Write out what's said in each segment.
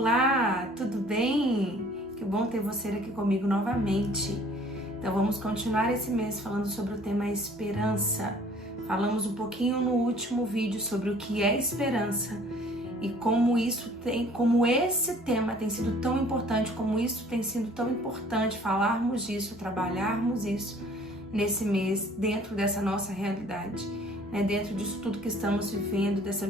Olá, tudo bem? Que bom ter você aqui comigo novamente. Então vamos continuar esse mês falando sobre o tema esperança. Falamos um pouquinho no último vídeo sobre o que é esperança e como esse tema tem sido tão importante, como isso tem sido tão importante falarmos disso, trabalharmos isso nesse mês dentro dessa nossa realidade. Dentro disso tudo que estamos vivendo, dessa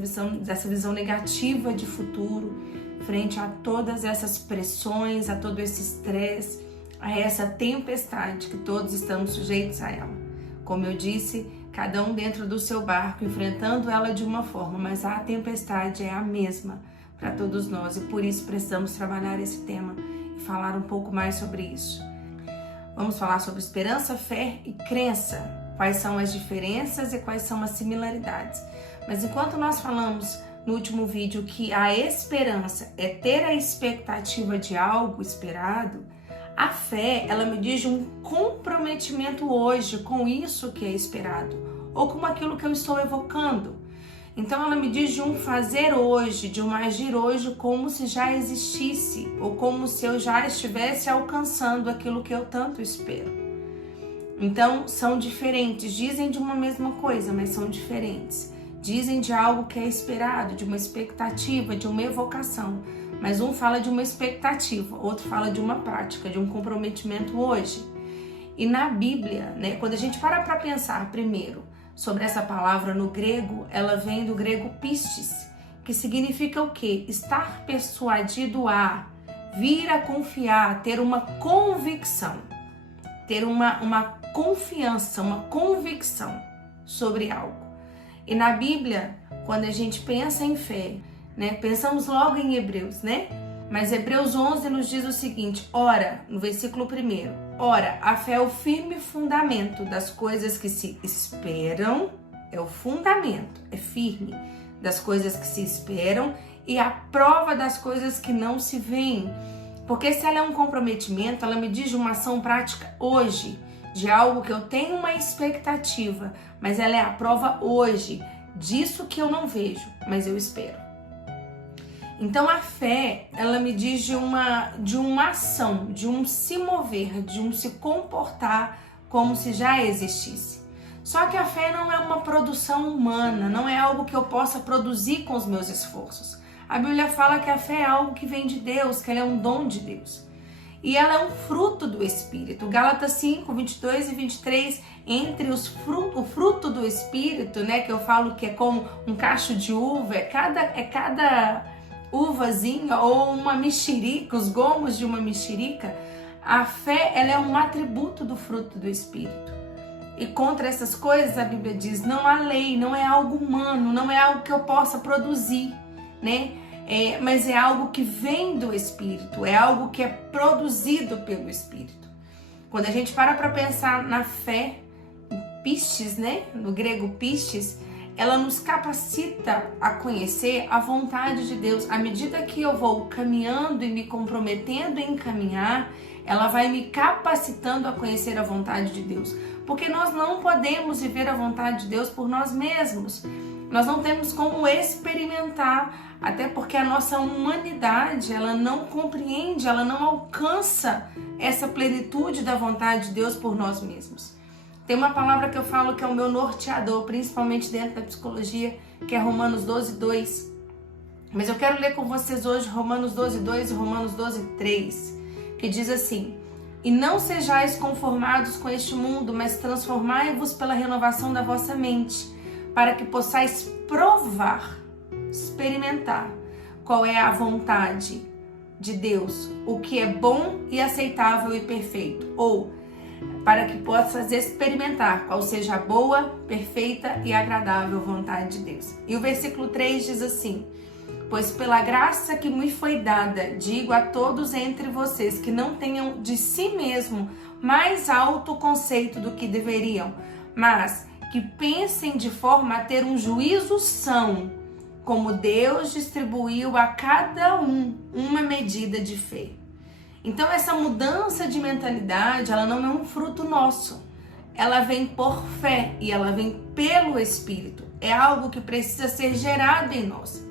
visão negativa de futuro, frente a todas essas pressões, a todo esse estresse, a essa tempestade que todos estamos sujeitos a ela. Como eu disse, cada um dentro do seu barco, enfrentando ela de uma forma, mas a tempestade é a mesma para todos nós e por isso precisamos trabalhar esse tema e falar um pouco mais sobre isso. Vamos falar sobre esperança, fé e crença. Quais são as diferenças e quais são as similaridades. Mas enquanto nós falamos no último vídeo que a esperança é ter a expectativa de algo esperado, a fé, ela me diz de um comprometimento hoje com isso que é esperado, ou com aquilo que eu estou evocando. Então ela me diz de um fazer hoje, de um agir hoje como se já existisse, ou como se eu já estivesse alcançando aquilo que eu tanto espero. Então, são diferentes, dizem de uma mesma coisa, mas são diferentes. Dizem de algo que é esperado, de uma expectativa, de uma evocação. Mas um fala de uma expectativa, outro fala de uma prática, de um comprometimento hoje. E na Bíblia, quando a gente para pensar primeiro sobre essa palavra no grego, ela vem do grego pistis, que significa o quê? Estar persuadido a, vir a confiar, ter uma convicção. Ter uma confiança, uma convicção sobre algo. E na Bíblia, quando a gente pensa em fé, pensamos logo em Hebreus, Mas Hebreus 11 nos diz o seguinte, ora, no versículo 1, ora, a fé é o firme fundamento das coisas que se esperam, é o fundamento, é firme, das coisas que se esperam e a prova das coisas que não se veem. Porque se ela é um comprometimento, ela me diz de uma ação prática hoje, de algo que eu tenho uma expectativa, mas ela é a prova hoje disso que eu não vejo, mas eu espero. Então a fé, ela me diz de uma ação, de um se mover, de um se comportar como se já existisse. Só que a fé não é uma produção humana, não é algo que eu possa produzir com os meus esforços. A Bíblia fala que a fé é algo que vem de Deus, que ela é um dom de Deus. E ela é um fruto do Espírito. Gálatas 5, 22 e 23, entre o fruto do Espírito, que eu falo que é como um cacho de uva, é cada uvazinha ou uma mexerica, os gomos de uma mexerica. A fé, ela é um atributo do fruto do Espírito. E contra essas coisas, a Bíblia diz, não há lei, não é algo humano, não é algo que eu possa produzir, mas é algo que vem do Espírito, é algo que é produzido pelo Espírito. Quando a gente para pensar na fé, pistis, no grego pistis, ela nos capacita a conhecer a vontade de Deus. À medida que eu vou caminhando e me comprometendo em caminhar, ela vai me capacitando a conhecer a vontade de Deus. Porque nós não podemos viver a vontade de Deus por nós mesmos. Nós não temos como experimentar, até porque a nossa humanidade, ela não compreende, ela não alcança essa plenitude da vontade de Deus por nós mesmos. Tem uma palavra que eu falo que é o meu norteador, principalmente dentro da psicologia, que é Romanos 12, 2. Mas eu quero ler com vocês hoje Romanos 12, 2 e Romanos 12, 3, que diz assim, e não sejais conformados com este mundo, mas transformai-vos pela renovação da vossa mente, para que possais provar, experimentar qual é a vontade de Deus, o que é bom e aceitável e perfeito, ou para que possas experimentar qual seja a boa, perfeita e agradável vontade de Deus. E o versículo 3 diz assim, pois pela graça que me foi dada, digo a todos entre vocês que não tenham de si mesmo mais alto conceito do que deveriam, mas que pensem de forma a ter um juízo são, como Deus distribuiu a cada um uma medida de fé. Então essa mudança de mentalidade, ela não é um fruto nosso, ela vem por fé e ela vem pelo Espírito, é algo que precisa ser gerado em nós.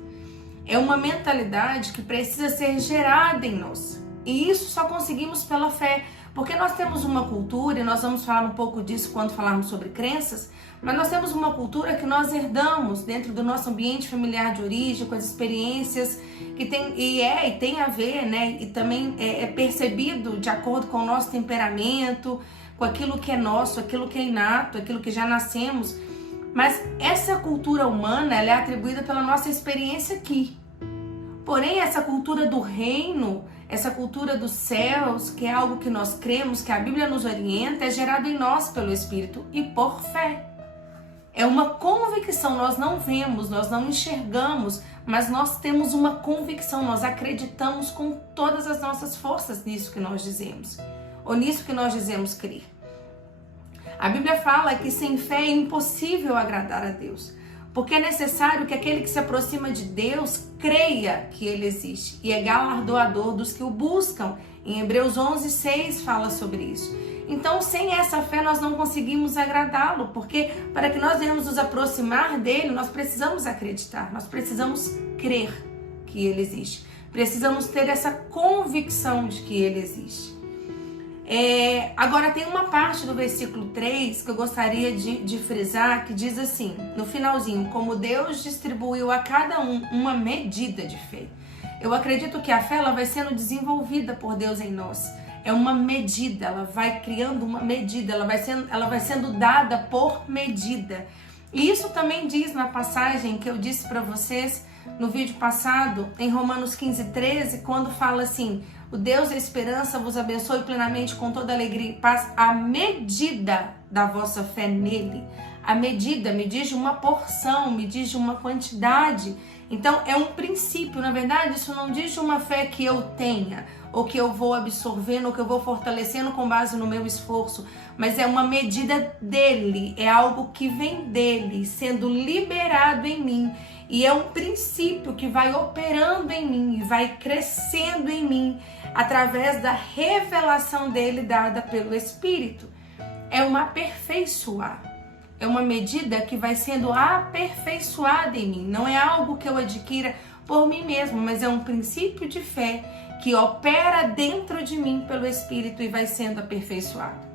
É uma mentalidade que precisa ser gerada em nós. E isso só conseguimos pela fé. Porque nós temos uma cultura, e nós vamos falar um pouco disso quando falarmos sobre crenças, mas nós temos uma cultura que nós herdamos dentro do nosso ambiente familiar de origem, com as experiências que tem a ver, né? E também é percebido de acordo com o nosso temperamento, com aquilo que é nosso, aquilo que é inato, aquilo que já nascemos. Mas essa cultura humana, ela é atribuída pela nossa experiência aqui. Porém, essa cultura do reino, essa cultura dos céus, que é algo que nós cremos, que a Bíblia nos orienta, é gerado em nós pelo Espírito e por fé. É uma convicção, nós não vemos, nós não enxergamos, mas nós temos uma convicção, nós acreditamos com todas as nossas forças nisso que nós dizemos, ou nisso que nós dizemos crer. A Bíblia fala que sem fé é impossível agradar a Deus, porque é necessário que aquele que se aproxima de Deus creia que Ele existe e é galardoador dos que o buscam. Em Hebreus 11:6 fala sobre isso. Então, sem essa fé, nós não conseguimos agradá-lo, porque para que nós venhamos nos aproximar dele, nós precisamos acreditar, nós precisamos crer que Ele existe. Precisamos ter essa convicção de que Ele existe. Agora tem uma parte do versículo 3 que eu gostaria de frisar, que diz assim, no finalzinho: como Deus distribuiu a cada um uma medida de fé. Eu acredito que a fé ela vai sendo desenvolvida por Deus em nós. É uma medida, ela vai criando uma medida, ela vai sendo dada por medida. E isso também diz na passagem que eu disse para vocês no vídeo passado, em Romanos 15:13, quando fala assim: o Deus da esperança vos abençoe plenamente com toda alegria e paz, à medida da vossa fé nele. A medida me diz de uma porção, me diz de uma quantidade. Então é um princípio, na verdade isso não diz de uma fé que eu tenha, ou que eu vou absorvendo, ou que eu vou fortalecendo com base no meu esforço, mas é uma medida dele, é algo que vem dele, sendo liberado em mim. E é um princípio que vai operando em mim, vai crescendo em mim, através da revelação dele dada pelo Espírito. É um aperfeiçoar. É uma medida que vai sendo aperfeiçoada em mim. Não é algo que eu adquira por mim mesmo, mas é um princípio de fé que opera dentro de mim pelo Espírito e vai sendo aperfeiçoado.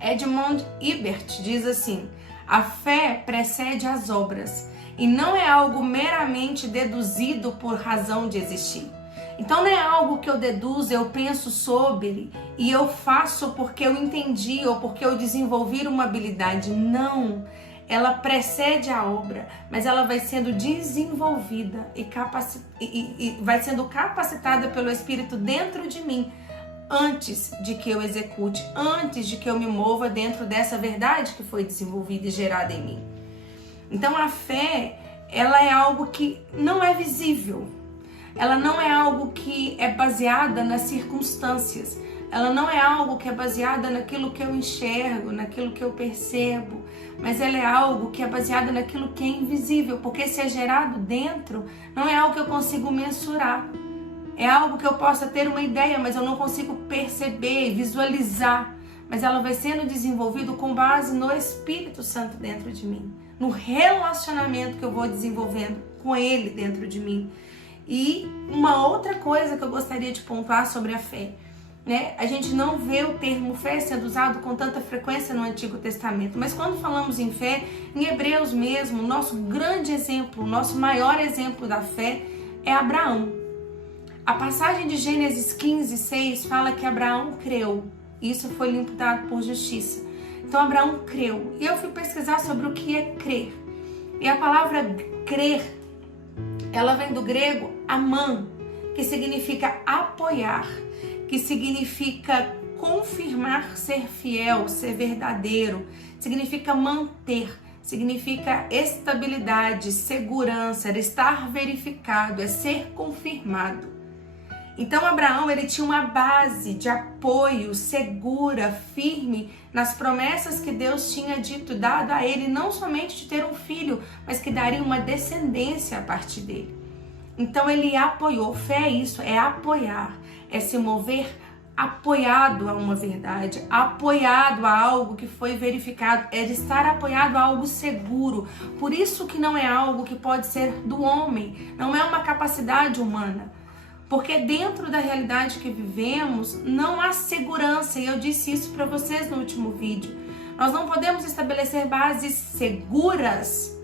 Edmond Hibbert diz assim: a fé precede as obras e não é algo meramente deduzido por razão de existir. Então não é algo que eu deduzo, eu penso sobre e eu faço porque eu entendi ou porque eu desenvolvi uma habilidade. Não, ela precede a obra, mas ela vai sendo desenvolvida e vai sendo capacitada pelo Espírito dentro de mim, antes de que eu execute, antes de que eu me mova dentro dessa verdade que foi desenvolvida e gerada em mim. Então a fé, ela é algo que não é visível. Ela não é algo que é baseada nas circunstâncias. Ela não é algo que é baseada naquilo que eu enxergo, naquilo que eu percebo. Mas ela é algo que é baseada naquilo que é invisível. Porque se é gerado dentro, não é algo que eu consigo mensurar. É algo que eu possa ter uma ideia, mas eu não consigo perceber, visualizar. Mas ela vai sendo desenvolvida com base no Espírito Santo dentro de mim. No relacionamento que eu vou desenvolvendo com Ele dentro de mim. E uma outra coisa que eu gostaria de pontuar sobre a fé, né? A gente não vê o termo fé sendo usado com tanta frequência no Antigo Testamento, mas quando falamos em fé, em Hebreus mesmo, o nosso grande exemplo, o nosso maior exemplo da fé é Abraão. A passagem de Gênesis 15:6 fala que Abraão creu, e isso foi lhe imputado por justiça. Então Abraão creu, e eu fui pesquisar sobre o que é crer, e a palavra crer, ela vem do grego amã, que significa apoiar, que significa confirmar ser fiel, ser verdadeiro, significa manter, significa estabilidade, segurança, estar verificado, é ser confirmado. Então Abraão, ele tinha uma base de apoio segura, firme, nas promessas que Deus tinha dado a ele, não somente de ter um filho, mas que daria uma descendência a partir dele. Então ele apoiou. Fé é isso, é apoiar, é se mover apoiado a uma verdade, apoiado a algo que foi verificado, é de estar apoiado a algo seguro. Por isso que não é algo que pode ser do homem, não é uma capacidade humana. Porque dentro da realidade que vivemos, não há segurança, e eu disse isso para vocês no último vídeo. Nós não podemos estabelecer bases seguras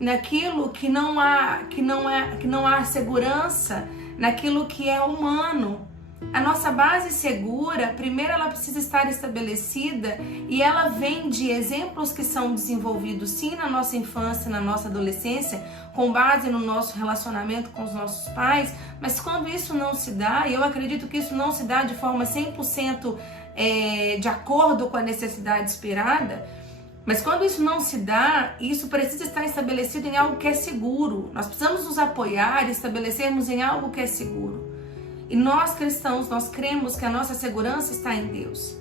naquilo que não há segurança, naquilo que é humano. A nossa base segura, primeiro ela precisa estar estabelecida e ela vem de exemplos que são desenvolvidos sim na nossa infância, na nossa adolescência, com base no nosso relacionamento com os nossos pais, mas quando isso não se dá, e eu acredito que isso não se dá de forma 100% de acordo com a necessidade esperada, mas quando isso não se dá, isso precisa estar estabelecido em algo que é seguro. Nós precisamos nos apoiar e estabelecermos em algo que é seguro. E nós cristãos, nós cremos que a nossa segurança está em Deus.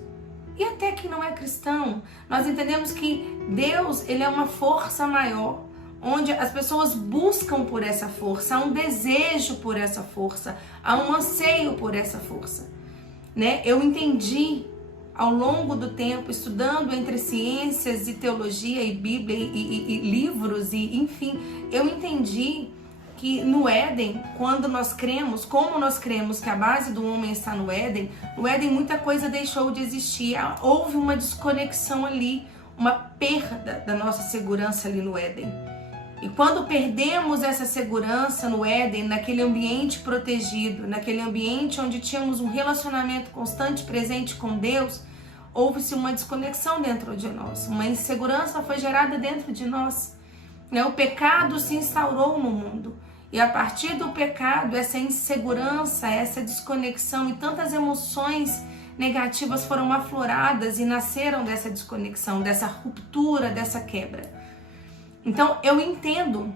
E até quem não é cristão, nós entendemos que Deus, ele é uma força maior, onde as pessoas buscam por essa força, há um desejo por essa força, há um anseio por essa força. Né? Eu entendi ao longo do tempo, estudando entre ciências e teologia e Bíblia e livros, e enfim, eu entendi que no Éden, quando nós cremos, como nós cremos que a base do homem está no Éden muita coisa deixou de existir, houve uma desconexão ali, uma perda da nossa segurança ali no Éden. E quando perdemos essa segurança no Éden, naquele ambiente protegido, naquele ambiente onde tínhamos um relacionamento constante, presente com Deus, houve-se uma desconexão dentro de nós, uma insegurança foi gerada dentro de nós. O pecado se instaurou no mundo. E a partir do pecado, essa insegurança, essa desconexão e tantas emoções negativas foram afloradas e nasceram dessa desconexão, dessa ruptura, dessa quebra. Então, eu entendo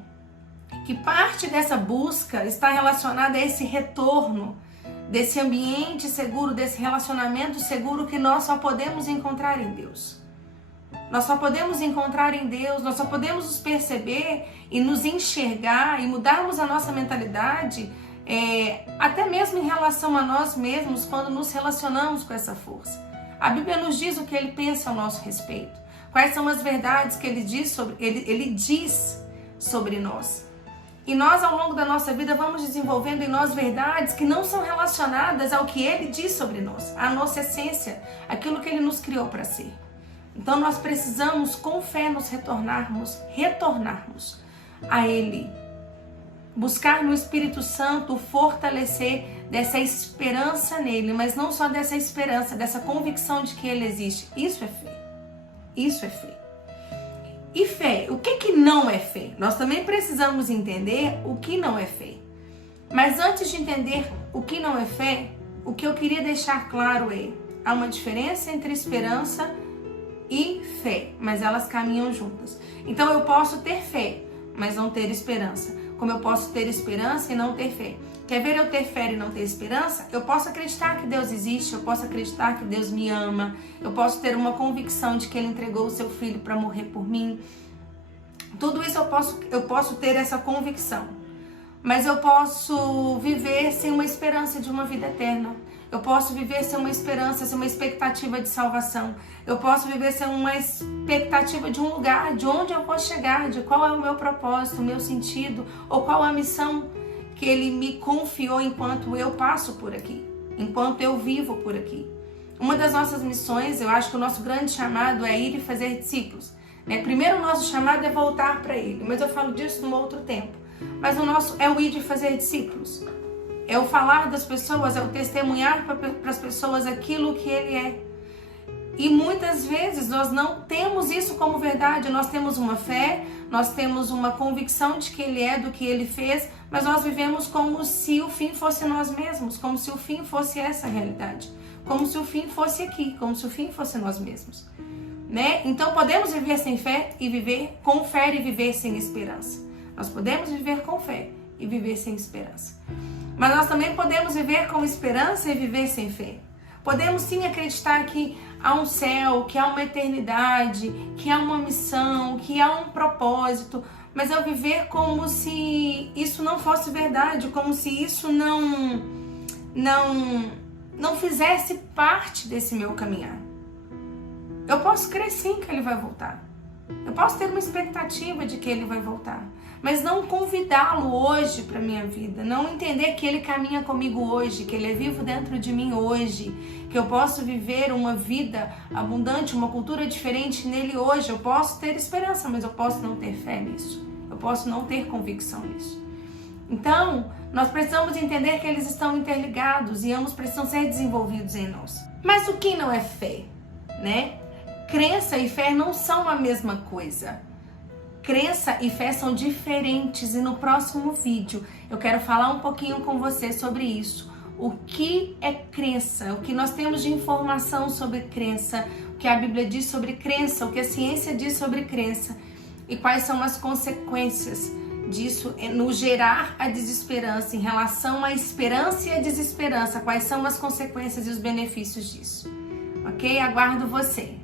que parte dessa busca está relacionada a esse retorno, desse ambiente seguro, desse relacionamento seguro que nós só podemos encontrar em Deus. Nós só podemos encontrar em Deus, nós só podemos nos perceber e nos enxergar e mudarmos a nossa mentalidade, até mesmo em relação a nós mesmos, quando nos relacionamos com essa força. A Bíblia nos diz o que ele pensa ao nosso respeito, quais são as verdades que ele diz sobre nós. E nós, ao longo da nossa vida, vamos desenvolvendo em nós verdades que não são relacionadas ao que ele diz sobre nós, a nossa essência, aquilo que ele nos criou para ser. Então nós precisamos com fé nos retornarmos a Ele. Buscar no Espírito Santo o fortalecer dessa esperança nele, mas não só dessa esperança, dessa convicção de que Ele existe. Isso é fé. Isso é fé. E fé, o que não é fé? Nós também precisamos entender o que não é fé. Mas antes de entender o que não é fé, o que eu queria deixar claro é: há uma diferença entre esperança e fé, mas elas caminham juntas. Então eu posso ter fé, mas não ter esperança. Como eu posso ter esperança e não ter fé. Quer ver eu ter fé e não ter esperança? Eu posso acreditar que Deus existe, eu posso acreditar que Deus me ama, eu posso ter uma convicção de que Ele entregou o seu filho para morrer por mim. Tudo isso eu posso ter essa convicção. Mas eu posso viver sem uma esperança de uma vida eterna. Eu posso viver sem uma esperança, sem uma expectativa de salvação. Eu posso viver sem uma expectativa de um lugar, de onde eu vou chegar, de qual é o meu propósito, o meu sentido, ou qual a missão que Ele me confiou enquanto eu passo por aqui, enquanto eu vivo por aqui. Uma das nossas missões, eu acho que o nosso grande chamado é ir e fazer discípulos. Primeiro o nosso chamado é voltar para Ele, mas eu falo disso num outro tempo. Mas o nosso é o ir e fazer discípulos. É o falar das pessoas, é o testemunhar para as pessoas aquilo que Ele é. E muitas vezes nós não temos isso como verdade. Nós temos uma fé, nós temos uma convicção de que Ele é, do que Ele fez, mas nós vivemos como se o fim fosse nós mesmos, como se o fim fosse essa realidade, como se o fim fosse aqui, como se o fim fosse nós mesmos. Então podemos viver sem fé e viver com fé e viver sem esperança. Nós podemos viver com fé e viver sem esperança. Mas nós também podemos viver com esperança e viver sem fé. Podemos sim acreditar que há um céu, que há uma eternidade, que há uma missão, que há um propósito, mas eu viver como se isso não fosse verdade, como se isso não não fizesse parte desse meu caminhar. Eu posso crer sim que ele vai voltar. Eu posso ter uma expectativa de que ele vai voltar, mas não convidá-lo hoje para minha vida, não entender que ele caminha comigo hoje, que ele é vivo dentro de mim hoje, que eu posso viver uma vida abundante, uma cultura diferente nele hoje. Eu posso ter esperança, mas eu posso não ter fé nisso. Eu posso não ter convicção nisso. Então, nós precisamos entender que eles estão interligados e ambos precisam ser desenvolvidos em nós. Mas o que não é fé, né? Crença e fé não são a mesma coisa. Crença e fé são diferentes e no próximo vídeo eu quero falar um pouquinho com você sobre isso. O que é crença? O que nós temos de informação sobre crença? O que a Bíblia diz sobre crença? O que a ciência diz sobre crença? E quais são as consequências disso no gerar a desesperança em relação à esperança e à desesperança? Quais são as consequências e os benefícios disso? Ok? Aguardo você.